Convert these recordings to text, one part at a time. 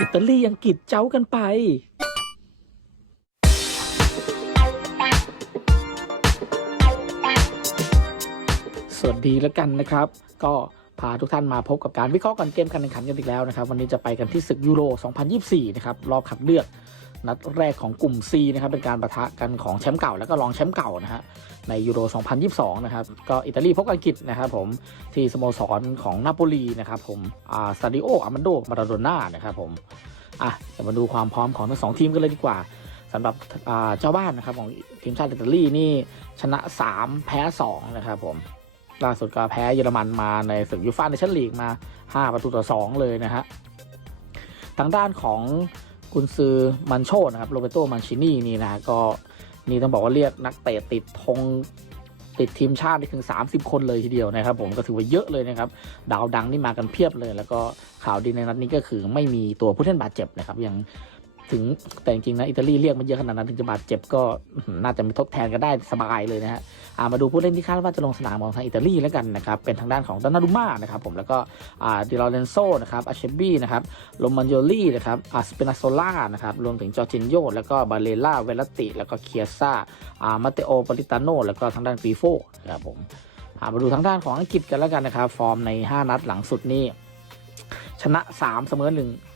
อิตาลีอังกฤษเจ้ากันไปสวัสดีแล้วกันนะครับ ก็พาทุกท่านมาพบกับการวิเคราะห์กันเกมการแข่งขันกันอีกแล้วนะครับ วันนี้จะไปกันที่ศึกยูโร 2024 นะครับ รอบคัดเลือก นัดแรกของกลุ่ม C นะครับ เป็นการประทะกันของแชมป์เก่าแล้วก็รองแชมป์เก่านะฮะ ในยูโร 2022 นะครับ ก็อิตาลีพบอังกฤษนะครับผมที่สโมสรของนาโปลีนะครับผมอ่าซาดิโออามันโดมาราโดน่านะครับผมอะเดี๋ยวมาดูความพร้อมของทั้งสองทีมกันเลยดีกว่าสำหรับอ่าเจ้าบ้านนะครับของทีมชาติอิตาลีนี่ชนะ 3 แพ้ 2 นะครับผมล่าสุดก็แพ้เยอรมันมาในศึกยูฟ่าในชั้นลีกมา 5 ประตูต่อ 2 เลยนะฮะทางด้านของกุนซือมันโชนะครับโรเบโตมันชินี่นี่นะฮะก็ นี่ต้องบอกว่าเรียกนักเตะติดธงติดทีมชาติได้ถึง 30 คนเลยทีเดียวนะครับ ผมก็ถือว่าเยอะเลยนะครับ ดาวดังนี่มากันเพียบเลย แล้วก็ข่าวดีในนัดนี้ก็คือไม่มีตัวผู้เล่นบาดเจ็บนะครับยัง ถึงแต่จริงๆนะอิตาลีเรียกมาเยอะขนาดนั้นถึงจะบาดเจ็บก็น่าจะมีทดแทนกันได้สบายเลยนะฮะามาดูผู้เล่นที่คาดว่าจะลงสนามของทางอิตาลีแล้วกันนะครับเป็นทางด้านของดอนนารุม่านะครับผมแล้วก็ดิลอเรนโซนะครับอาเชบี้นะครับโรมันโยลี่นะครับอาสเปนาโซล่านะครับรวมถึงจอร์จินโยแล้วก็บาเลล่าเวลติ แล้วก็เคียซ่าอ่ามาเตโอปาริตาโนแล้วก็ทางด้านฟีโฟนะครับผมามาดูทางด้านของอังกฤษกันแล้วกันนะครับฟอร์มใน 5 นัดหลังสุดนี่ชนะ 3 เสมอ 1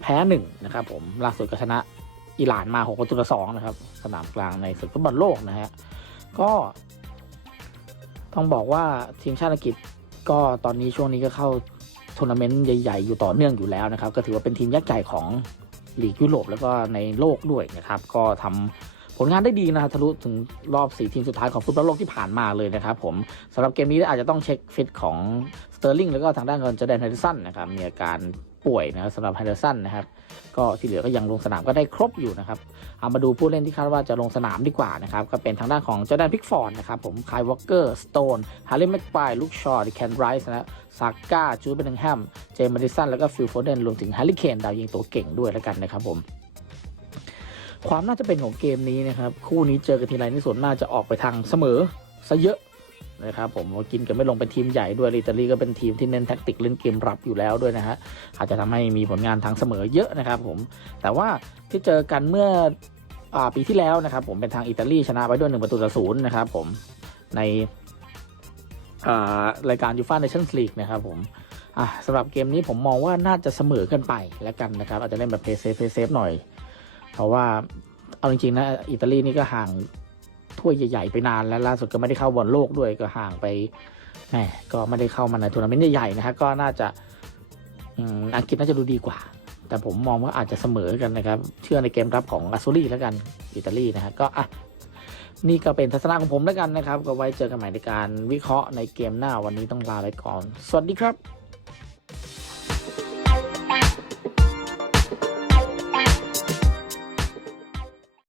แพ้1นะครับผมล่าสุดก็ชนะอิหร่านมา6ประตูต่อ2นะครับ สนามกลางในศึกฟุตบอลโลกนะฮะก็ต้องบอกว่าทีมชาติอังกฤษก็ตอนนี้ช่วงนี้ก็เข้าทัวร์นาเมนต์ใหญ่ ๆ อยู่ต่อเนื่องอยู่แล้วนะครับ ก็ถือว่าเป็นทีมยักษ์ใหญ่ของลีกยุโรปแล้วก็ในโลกด้วยนะครับ ก็ทำผลงานได้ดีนะทะลุถึงรอบ 4 ทีมสุดท้ายของฟุตบอลโลกที่ผ่านมาเลยนะครับผมสำหรับเกมนี้อาจจะต้องเช็คฟิตของสเตอร์ลิงแล้วก็ทางด้านของจอแดนไฮเดอร์สันนะครับ มีอาการ ป่วยนะครับสำหรับไฮเดอร์สันนะครับ ก็ที่เหลือก็ยังลงสนามก็ได้ครบอยู่นะครับ เอามาดูผู้เล่นที่คาดว่าจะลงสนามดีกว่านะครับ ก็เป็นทางด้านของจอแดนพิกฟอร์ดนะครับ ผมคายวอลเกอร์สโตนฮาร์เลย์แม็กไ e ลูกชอร์ดิแคนไรส์นะซาก้าจูดเบนนิงแฮมเจมส์มาดิสันแล้วก็ฟิลโฟเดนรวมถึงแฮร์รี่เคนดาวยิงตัวเก่งด้วยแล้วกันนะครับผมความน่าจะเป็นของเกมนี้นะครับ คู่นี้เจอกันทีไรนี่ส่วนมากจะออกไปทางเสมอซะเยอะ นะครับผมกินกันไม่ลงเป็นทีมใหญ่ด้วยอิตาลีก็เป็นทีมที่เน้นแท็กติกเล่นเกมรับอยู่แล้วด้วยนะฮะอาจจะทำให้มีผลงานทางเสมอเยอะนะครับผมแต่ว่าที่เจอกันเมื่ออปีที่แล้วนะครับผมเป็นทางอิตาลีชนะไปด้วยหนึ่งประตูต่อศูนย์นะครับผมในรายการยูฟ่าเนชั่นส์ลีกนะครับผมสำหรับเกมนี้ผมมองว่าน่าจะเสมอกันไปแล้วกันนะครับอาจจะเล่นแบบเพย์เซฟเพย์เซฟหน่อย เพราะว่าเอาจริงๆนะอิตาลีนี่ก็ห่าง ถ้วยใหญ่ๆไปนานแล้วล่าสุดก็ไม่ได้เข้าบอลโลกด้วยก็ห่างไปแหมก็ไม่ได้เข้ามาในทัวร์นาเมนต์ใหญ่ๆนะครับก็น่าจะอังกฤษน่าจะดูดีกว่า แต่ผมมองว่าอาจจะเสมอกันนะครับ เชื่อในเกมรับของอาซูรีแล้วกันอิตาลีนะฮะก็อะนี่ก็เป็นทัศนะของผมแล้วกันนะครับ ก็ไว้เจอกันใหม่ในการวิเคราะห์ในเกมหน้าวันนี้ต้องลาไปก่อน สวัสดีครับ